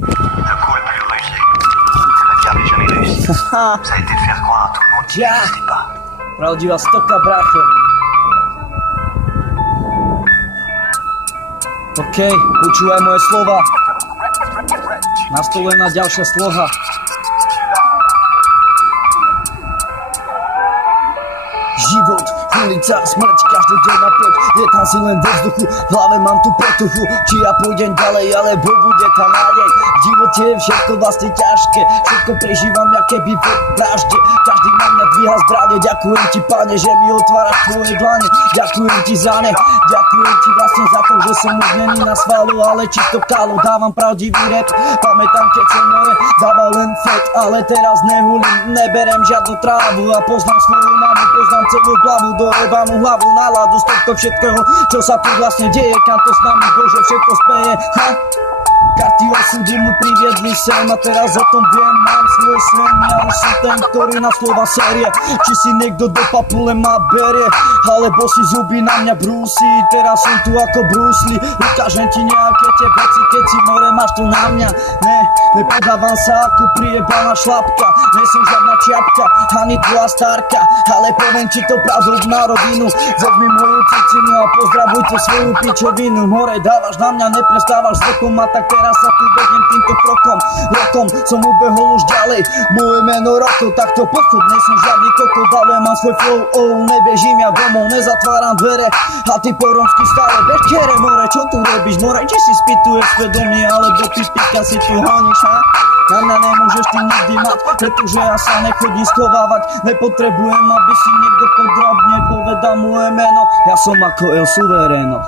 coup le plus rusé, c'est la guerre n'est jamais réussie. Ça a été de faire croire à tout le monde qu'il n'existait pas. Pravdivá stoka, brácho. OK, počúvaj moje slova. Nastolená ďalšia sloha. Život, ulica, smrť, každý deň napäť, je tam si len vo vzduchu, v hlave mám tú potuchu, či ja pôjdem ďalej, alebo bude tam nádej. V živote je všetko vlastne ťažké, všetko prežívam, ja keby vo vražde, každý na mňa dvíha zbrane, ďakujem ti, Pane, že mi otváraš tvoje dlane, ďakujem ti za ne, ďakujem ti vlastne za to, že som už není na svalu, ale čisto kálo, dávam pravdivý rap, pamätám, keď som more, dával len fet, ale teraz nehulím, neberem žiadnu trávu a poznám svoju mamu, poznám celú hlavu, dojebanú hlavu, náladu z tohto všetkého, čo sa tu vlastne deje, kam to s nami Bože všetko speje, ha? Karty osudy mu priviedli sem a teraz o tom viem, mám svoj sen, ja už som ten, ktorý na slova série, či si niekto do papule ma berie, alebo si zuby na mňa brúsi, teraz som tu ako Bruce Lee, ukážem ti nejaké tie veci, keď si more máš tu na mňa, ne, nepodávam sa ako priebaná šlapka, nie som žiadna čiapka, ani tvoja starka, ale poviem ti to pravdou na rovinu, vezmi moju cicinu a pozdravuj tu svoju pičovinu, more dávaš na mňa, neprestávaš zvukom a tak teraz sa tu vedem týmto krokom, rokom som ubehol už ďalej, moje meno Roko, takto pochod, nie som žiadny kokot, ale mám svoj flow, nebežím ja domov, nezatváram dvere a ty po romsky stále bežkere, more, čo tu robíš, more, či si spýtuješ svedomie, alebo ty píka si tu honíš, ha? Na mňa nemôžeš ty nikdy mať, pretože ja sa nechodím schovávať, nepotrebujem, aby si niekto podrobne povedal moje meno, ja som ako El Suvereno.